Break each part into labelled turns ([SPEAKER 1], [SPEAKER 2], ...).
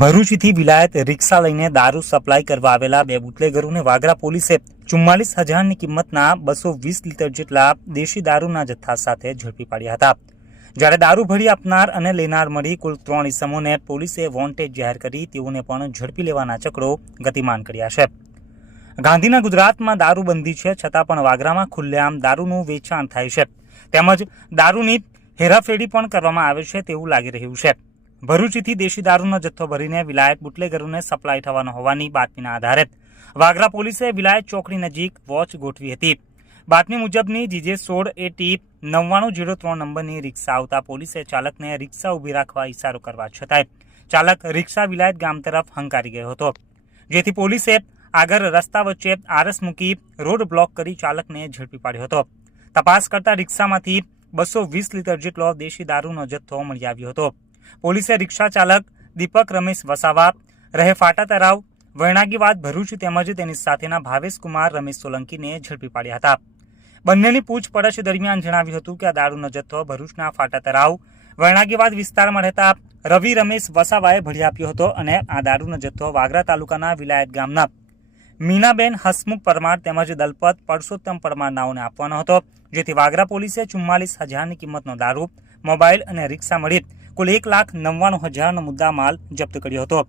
[SPEAKER 1] ભરૂચથી વિલાયત રિક્ષા લઈને દારૂ સપ્લાય કરવા આવેલા બે બુટલેગરોને વાગરા પોલીસે ચુમ્માલીસ હજારની કિંમતના બસો વીસ લીટર જેટલા દેશી દારૂના જથ્થા સાથે ઝડપી પાડ્યા હતા. જ્યારે દારૂ ભરી આપનાર અને લેનાર મળી કુલ ત્રણ ઇસમોને પોલીસે વોન્ટેડ જાહેર કરી તેઓને પણ ઝડપી લેવાના ચક્રો ગતિમાન કર્યા છે. ગાંધીના ગુજરાતમાં દારૂબંધી છે છતાં પણ વાગરામાં ખુલ્લેઆમ દારૂનું વેચાણ થાય છે. તેમજ દારૂની હેરાફેરી પણ કરવામાં આવે છે તેવું લાગી રહ્યું છે. ભરૂચથી દેશી દારૂનો જથ્થો ભરીને વિલાયત બુટલેગરોને સપ્લાય થવાનો હોવાની બાતમીના આધારે વાગરા પોલીસે વિલાયત ચોકડી નજીક વોચ ગોઠવી હતી. બાતમી મુજબની જીજે સોળ એટી નવ્વાણું જીરો ત્રણ નંબરની રિક્ષા આવતા પોલીસે ચાલકને રિક્ષા ઊભી રાખવા ઇશારો કરવા છતાંય ચાલક રિક્ષા વિલાયત ગામ તરફ હંકારી ગયો હતો. જેથી પોલીસે આગળ રસ્તા વચ્ચે આરસ મૂકી રોડ બ્લોક કરી ચાલકને ઝડપી પાડ્યો હતો. તપાસ કરતા રિક્ષામાંથી બસો વીસ લીટર જેટલો દેશી દારૂનો જથ્થો મળી આવ્યો હતો. પોલીસે રિક્ષા ચાલક દીપક રમેશ વસાવા, રહે તરાવ, વૈણાગીવાદ ભરૂચ તેમજ તેની સાથેના ભાવેશ રમેશ સોલંકીને ઝડપી પાડ્યા હતા. બંનેની પૂછપરછ દરમિયાન જણાવ્યું હતું કે આ દારૂનો જથ્થો ભરૂચના ફાટા તરાવ, વૈણાગીવાદ વિસ્તારમાં રહેતા રવિ રમેશ વસાવાએ ભળી આપ્યો હતો અને આ દારૂનો જથ્થો વાગરા તાલુકાના વિલાયત ગામના મીનાબેન હસમુખ પરમાર તેમજ દલપત પરસોત્તમ પરમાર નાઓને આપવાનો હતો, જેથી વાગરા પોલીસે ચુમ્માલીસ હજારની કિંમતનો દારૂ મોબાઈલ અને રિક્ષા મળી કુલ એક લાખ નવ્વાણું હજારનો મુદ્દા માલ જપ્ત કર્યો હતો.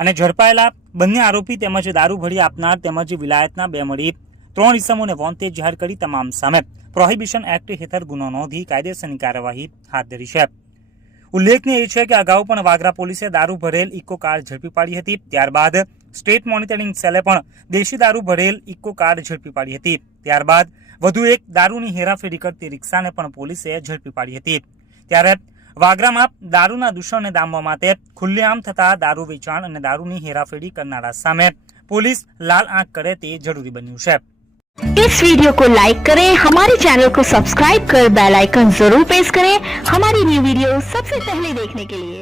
[SPEAKER 1] અને ઝડપાયેલા બંને આરોપી તેમજ દારૂ ભરી આપનાર તેમજ વિલાયતના બે મળી ત્રણ ઇસમોને વોન્ટેજ જાહેર કરી તમામ સામે પ્રોહિબિશન એક્ટ હેઠળ ગુનો નોંધી કાયદેસરની કાર્યવાહી હાથ ધરી છે. ઉલ્લેખનીય એ છે કે અગાઉ પણ વાગરા પોલીસે દારૂ ભરેલ ઇકો કાર ઝડપી પાડી હતી. ત્યારબાદ સ્ટેટ મોનિટરિંગ સેલે પણ દેશી દારૂ ભરેલ ઇકો કાર ઝડપી પાડી હતી. ત્યારબાદ વધુ એક દારૂની હેરાફેરી કરતી રિક્ષાને પણ પોલીસે ઝડપી પાડી હતી. ત્યારે વાગરામાં દારૂના દૂષણને દામવા માટે ખુલ્લેઆમ થતા દારૂ વેચાણ અને દારૂની હેરાફેરી કરનારા સામે પોલીસ લાલ આંખ કરે તે જરૂરી બન્યું છે
[SPEAKER 2] इस वीडियो को लाइक करें हमारे चैनल को सब्सक्राइब कर बेल आइकन जरूर प्रेस करें हमारी न्यू वीडियो सबसे पहले देखने के लिए